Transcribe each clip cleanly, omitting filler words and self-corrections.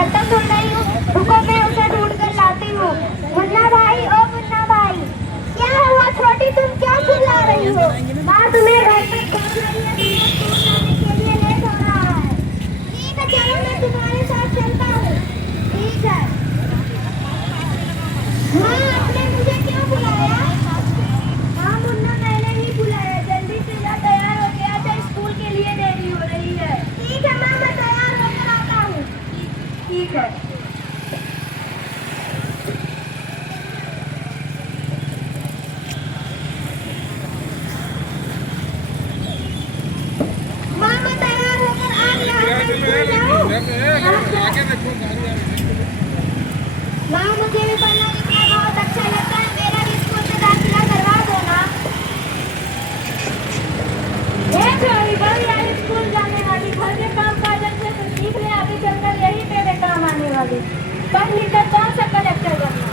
बर्तन धुल रही हूँ, रुको मैं उसे ढूंढ कर लाती हूँ। मुन्ना भाई, ओ मुन्ना भाई, क्या हुआ छोटी, तुम क्या चिल्ला रही हो? माँ तुम्हें घर पे खोज रही है, तुमको स्कूल जाने के लिए लेट हो रहा है। ठीक है चलो मैं तुम्हारे साथ चलता हूँ। ठीक है। माँ आपने मुझे क्यों बुलाया? हाँ मुन्ना मैंने ही बुलाया, जल्दी से जा, तैयार हो गया था, स्कूल के लिए देरी हो रही है। ठीक है माँ, मैं तैयार होकर आता हूँ। ठीक है। माँ मैं तैयार होकर आ गया हूँ, मैं स्कूल जाऊँ? माँ मुझे भी पढ़ना लिखना बहुत अच्छा लगता है, मेरा भी स्कूल में दाखिला करवा दो ना। ये छोरी बड़ी यार, स्कूल जाने वाली, घर के काम काज अच्छे से सीख ले, आगे चलकर यही तेरे काम आने वाली। पढ़ लिख कर कौन सा कलेक्टर बनना?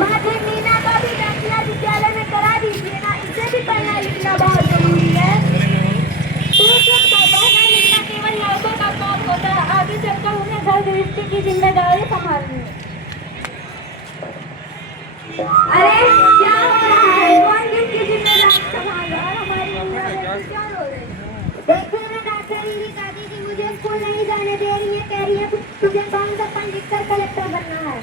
माँ जी मीना का भी दाखिला विद्यालय में करा दीजिए ना, इसे भी पढ़ना लिखना बहुत जरूरी है। तू चुप कर, पढ़ना लिखना केवल लड़कों का काम होता है, आगे चलकर उन्हें घर गृहस्थी की जिम्मेदारी संभालनी है। अरे क्या हो रहा है? कौन किसकी जिम्मेदारी संभाल रहा है? हमारी जिम्मेदारी क्या हो रही है? देखिए मैं डॉक्टर दीदी दादी जी मुझे स्कूल नहीं जाने दे रही है, कह रही है तुझे कौन सा पढ़ लिख कर कलेक्टर बनना है।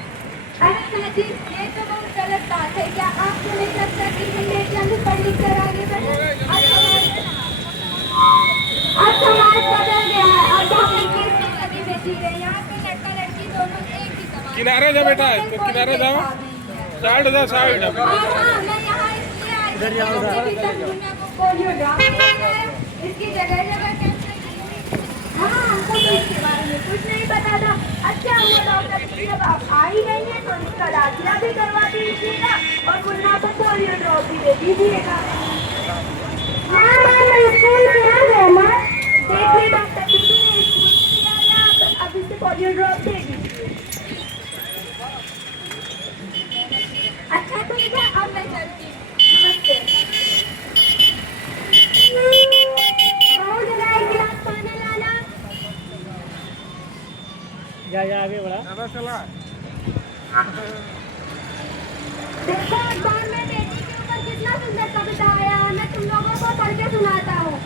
अरे दादी ये तो बहुत गलत बात है, क्या आपको नहीं लगता कि हम बेटियां भी पढ़ लिख कर आगे बढ़े? अब समाज बदल गया है, अब हम इक्कीस सदी में जी रहे हैं, यहाँ पे लड़का लड़की दोनों एक ही समान। किनारे जा बेटा, तो किनारे जाओ, साइड जा साइड। इधर जाओ, पोलियो ड्रॉप इसकी जगह जगह हाँ हमको तो इसके बारे में कुछ नहीं पता था। अच्छा हुआ डॉक्टर जब आप आ ही गई हैं तो इसका दाखिला भी करवा दीजिएगा और मुन्ना को पोलियो ड्रॉप भी दे दीजिएगा। हाँ मैं स्कूल में आ गया माँ, देखिए डॉक्टर दीदी ने स्कूल में भी आ गया, अब इसे पोलियो ड्रॉप दे दीजिए। अच्छा ठीक है, अब मैं चलती हूँ, नमस्ते। बहुत जगह एक गिलास पानी लाना। जा आगे बढ़ा, चला। देखो अखबार में बेटी के ऊपर कितना सुंदर कविता आया है, मैं तुम लोगों को पढ़ के सुनाता हूँ।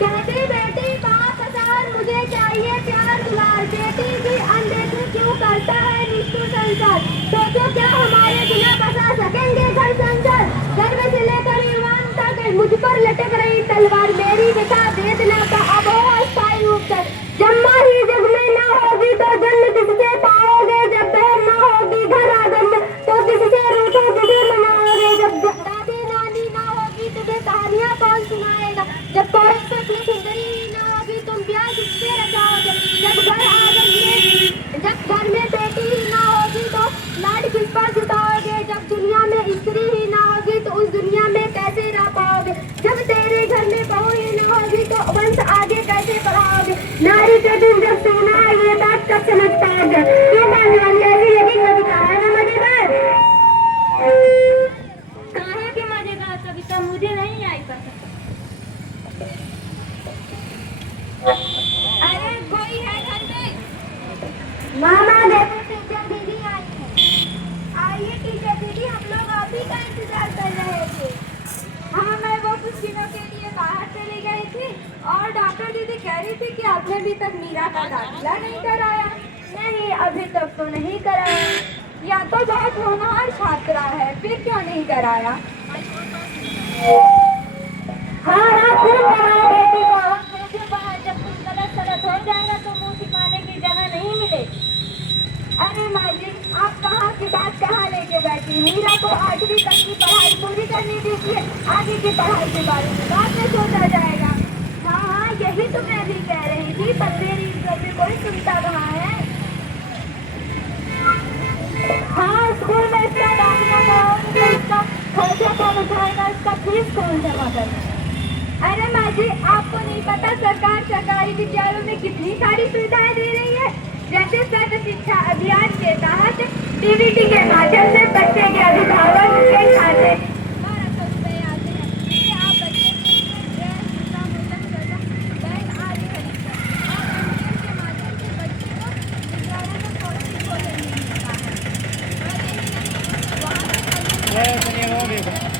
कहती बेटी पाँच हजार मुझे चाहिए प्यार दुलार, बेटी की अनदेखी क्यों करता है निष्ठुर संसार, सोचो क्या हमारे बिना बसा सकेंगे घर संसार, गर्भ से लेकर ईमान तक मुझ पर लटक रही तलवार, मेरी व्यथा वेदना का अब हो अस्थायी उपचार, जम्मा ही जग में ना होगी तो जन्म किससे पाओगे, जब बहन ना होगी घर आंगन में तो किससे रूठो किसे मनाओगे, जब दादी नानी ना होगी तुझे कहानियाँ कौन सुनाएगा, जब कोई पत्नी सुंदरी ना होगी तुम ब्याह किससे रचाओगे, जब घर में बेटी ही ना होगी तो लाड किस पर जुटाओगे, जब दुनिया में स्त्री ही ना होगी तो उस दुनिया में कैसे रह पाओगे, जब तेरे घर में बहू ही ना होगी तो वंश आगे कैसे बढ़ाओगे, नारी के दिन जब सुना ये बात कब समझ पाओगे, क्यों कहने वाली ऐसी लगी कविता है ना मजेदार। कहाँ की मजेदार कविता, मुझे नहीं आई पसंद। अरे कोई है घर में? मामा देखो टीचर दीदी आई है। आइए टीचर दीदी, हम लोग आप ही का इंतजार कर रहे थे। हाँ मैं वो कुछ दिनों के लिए बाहर चली गई थी और डॉक्टर दीदी कह रही थी कि आपने अभी तक मीरा का दाखिला नहीं कराया। नहीं अभी तक तो नहीं कराया। या तो बहुत होनहार छात्रा है, फिर क्यों नहीं कराया? हाँ खूब पढ़ाओ बेटी को, जब कुछ गलत हो जाएगा तो मुँह छिपाने की जगह नहीं मिलेगी। अरे माँ जी आप कहाँ की बात कहाँ लेके बैठी, मीरा को 8वीं तक की पढ़ाई पूरी करनी दीजिए, आगे की पढ़ाई के बारे में बाद में सोचा जाएगा। हाँ यही तो मैं भी कह रही थी, पर मेरी कभी कोई सुनता कहाँ है। हाँ स्कूल में इसका दाखिला कराओगे तो इसका खर्चा कौन उठाएगा, इसका फीस कौन जमा करेगा? अरे माँ जी आपको नहीं पता सरकार सरकारी विद्यालयों में कितनी सारी सुविधाएं दे रही है, जैसे सर्व शिक्षा अभियान के तहत डीबीटी के माध्यम से बच्चे के अभिभावक के खाते 1200 रुपए आते हैं, जिससे आप बच्चे के ड्रेस जूता मोजा बैग आदि खरीदते हैं और एमटीएम के माध्यम से बच्चे को जय कन्हैया देखो